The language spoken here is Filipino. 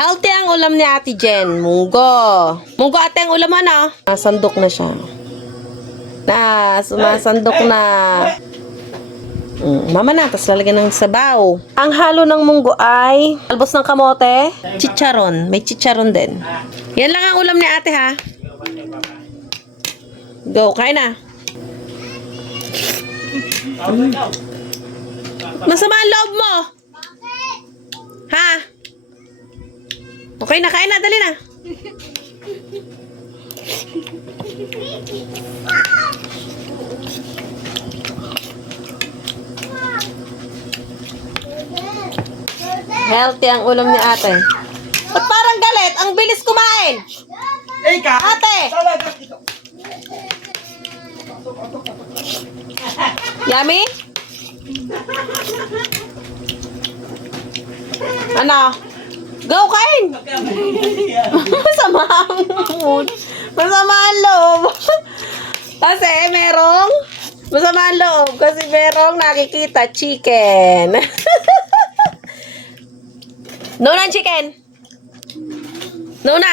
Healthy ang ulam ni Ate Jen. Munggo. Munggo ate ang ulam mo, ano? Sandok na siya. Sumasandok na. Mama na, tapos lalagyan ng sabaw. Ang halo ng munggo ay albos ng kamote, chicharon. May chicharon din. Yan lang ang ulam ni ate, ha? Go, kain na. Masama ang loob mo. Ha? Okay na, kain na, dali na. Healthy ang ulam ni ate. Ba't parang galit? Ang bilis kumain. Ate! Yummy? Ano? Go, kain! Masama ang mood. Masama ang loob. Kasi merong masama ang loob. Kasi merong nakikita chicken. No na chicken. No na.